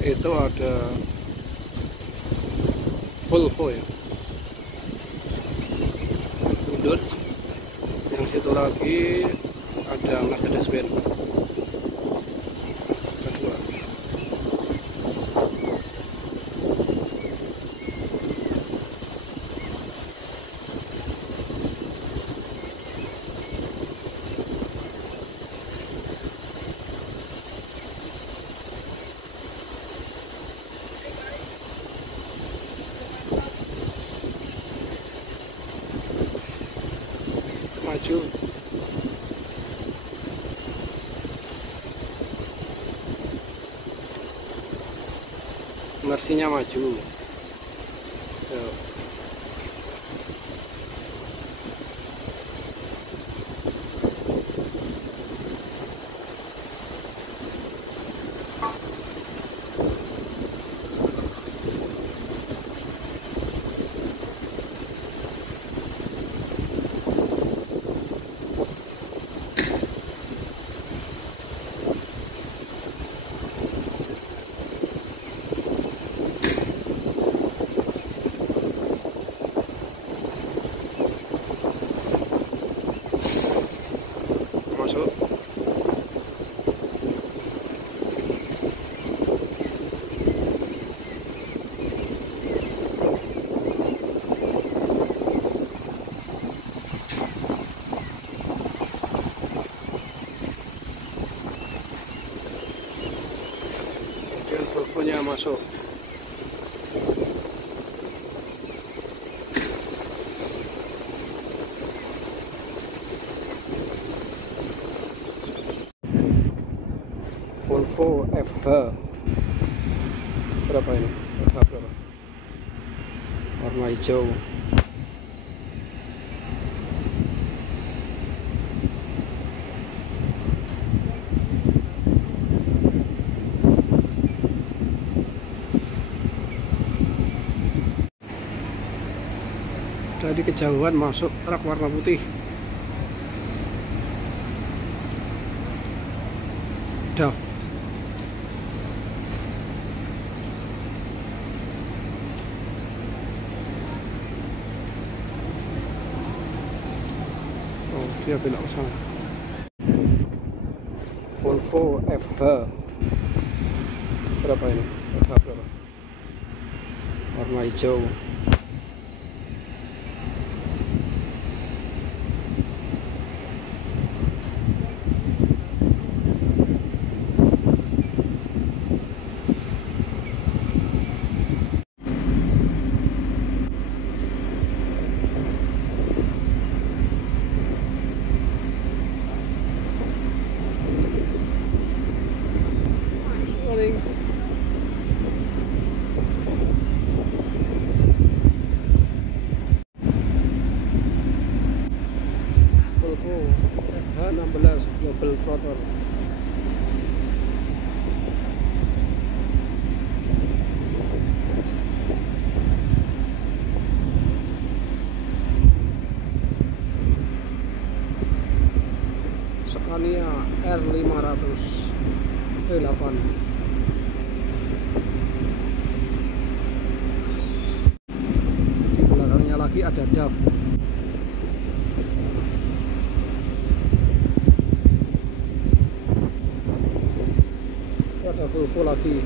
Itu ada Volvo ya, mundur. Yang situ lagi ada Mercedes-Benz kedua. Maju. Mersinya maju. Tuh. Masuk. Kemudian Volvo-nya masuk. Volvo FH berapa ini? FH berapa? Warna hijau. Dari kejauhan masuk truk warna putih. DAF. Oh, dia belok ke sana. Volvo FH berapa ini? FH berapa? Warna hijau. Volvo FH16 Global Throttle. Scania R500 V8. Di belakangnya lagi ada DAF. Ada Volvo lagi.